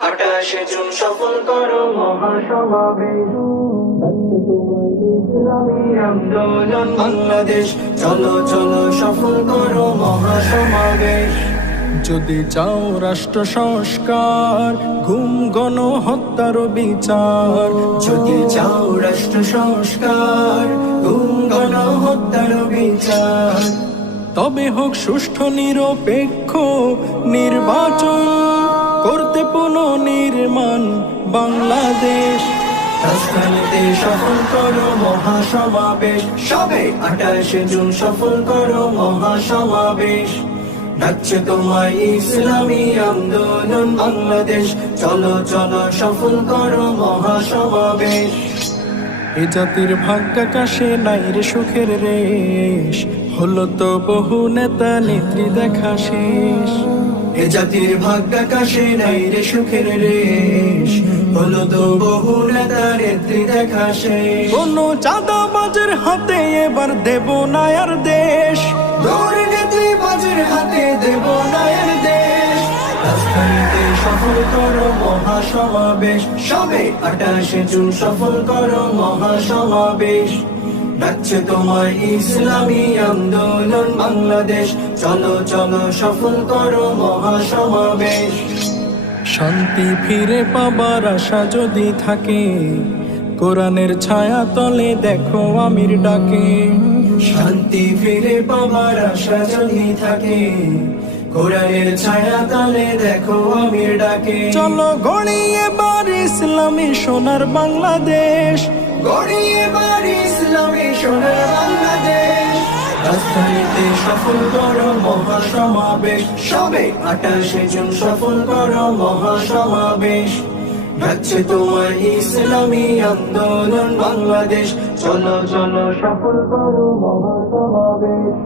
28 June সফল করো মহাসমাবেশ, ইসলামী আন্দোলন বাংলাদেশ, চলো চলো সফল করো মহাসমাবেশ। যদি চাও রাষ্ট্র সংস্কার, গুম গণহত্যার বিচার, যদি চাও রাষ্ট্র সংস্কার, গুম গণহত্যার বিচার, তবে হোক সুষ্ঠু নিরপেক্ষ নির্বাচন, করতে পুনর্নির্মাণ বাংলাদেশ। রাজধানীতে সফল করো মহাসমাবেশ, সবে 28 জুন সফল করো মহাসমাবেশ। ডাকছে তোমায় ইসলামী আন্দোলন বাংলাদেশ, চলো চলো সফল করো মহাসমাবেশ। এ জাতির ভাগ্যাকাশে নাই রে সুখের রেশ, হলো তো বহু নেতা নেত্রী দেখা শেষ। এ জাতির ভাগ্যাকাশে নাই রে সুখের রেশ, হলো তো বহু নেতা নেত্রী দেখা শেষ। কোনো চাঁদাবাজের হাতে এবার দেব না আর দেশ, দুর্নীতিবাজের হাতে দেব না এর দেশ। রাজধানীতে সফল করো মহাসমাবেশ, সবে 28 জুন সফল করো মহাসমাবেশ। ডাকছে তোমায় ইসলামী আন্দোলন বাংলাদেশ, চলো চলো সফল করো মহাসমাবেশ। শান্তি ফিরে পাবার আশা যদি থাকে, কোরআনের ছায়া তলে দেখো আমির ডাকে। শান্তি ফিরে পাবার আশা যদি থাকে, কোরআনের ছায়া তলে দেখো আমির ডাকে। চলো গড়ি এবার ইসলামী সোনার বাংলাদেশ, গড়ি এবার ইসলামী সোনার বাংলাদেশ। রাজধানীতে সফল করো মহাসমাবেশ, সবে 28 জুন সফল করো মহাসমাবেশ। ডাকছে তোমার ইসলামী আন্দোলন বাংলাদেশ, চলো চলো সফল করো মহাসমাবেশ।